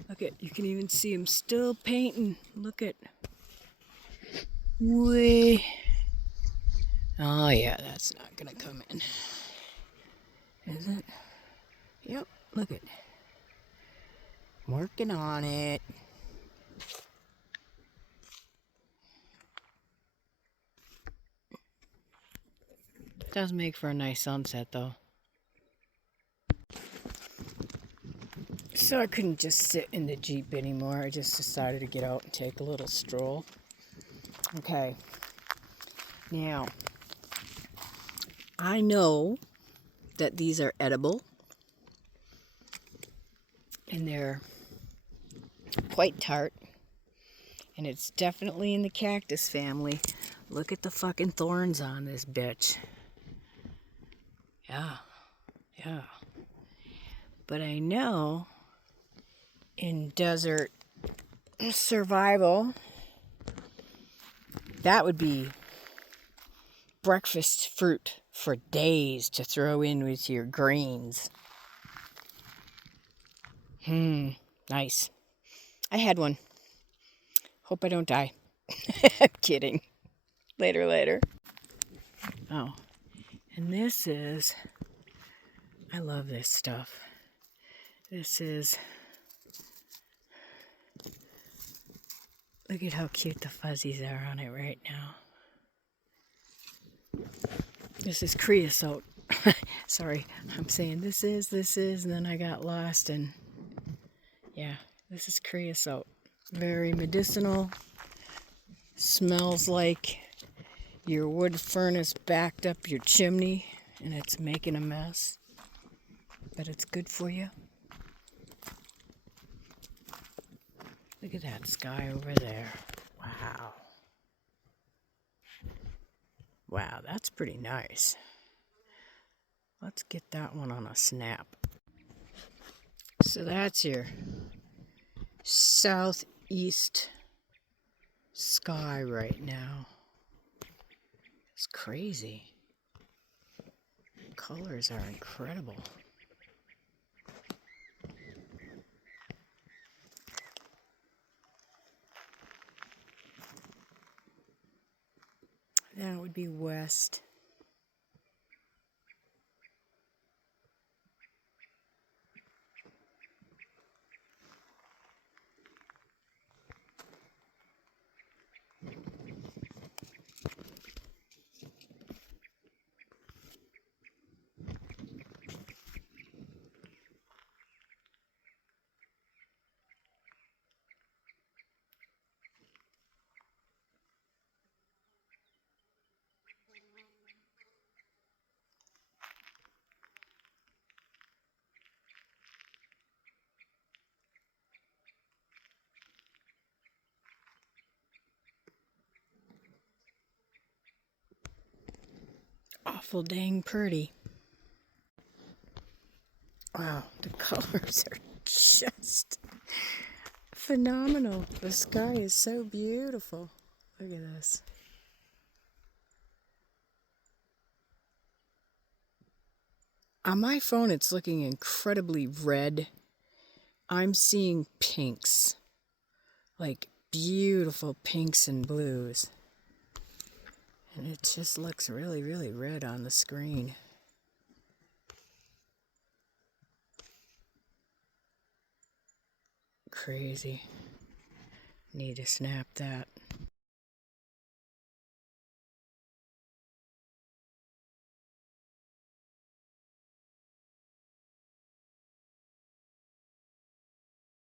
Look at, you can even see him still painting. Look at. Way. Oh yeah, that's not gonna come in. Is it? Yep, look at. Working on it. Does make for a nice sunset though. So I couldn't just sit in the Jeep anymore. I just decided to get out and take a little stroll. Okay. Now, I know that these are edible. And they're quite tart. And it's definitely in the cactus family. Look at the fucking thorns on this bitch. Yeah. But I know in desert survival, that would be breakfast fruit for days to throw in with your greens. Nice. I had one. Hope I don't die. I'm kidding. Later. Oh, and this is, I love this stuff. This is, look at how cute the fuzzies are on it right now. This is creosote. Sorry, I'm saying this is, and then I got lost and yeah, this is creosote. Very medicinal. Smells like your wood furnace backed up your chimney and it's making a mess. But it's good for you. Look at that sky over there. Wow. Wow, that's pretty nice. Let's get that one on a snap. So that's your southeast sky right now. It's crazy. Colors are incredible. That would be west. Awful dang pretty. Wow, the colors are just phenomenal. The sky is so beautiful. Look at this. On my phone, it's looking incredibly red. I'm seeing pinks, like beautiful pinks and blues. And it just looks really, really red on the screen. Crazy. Need to snap that.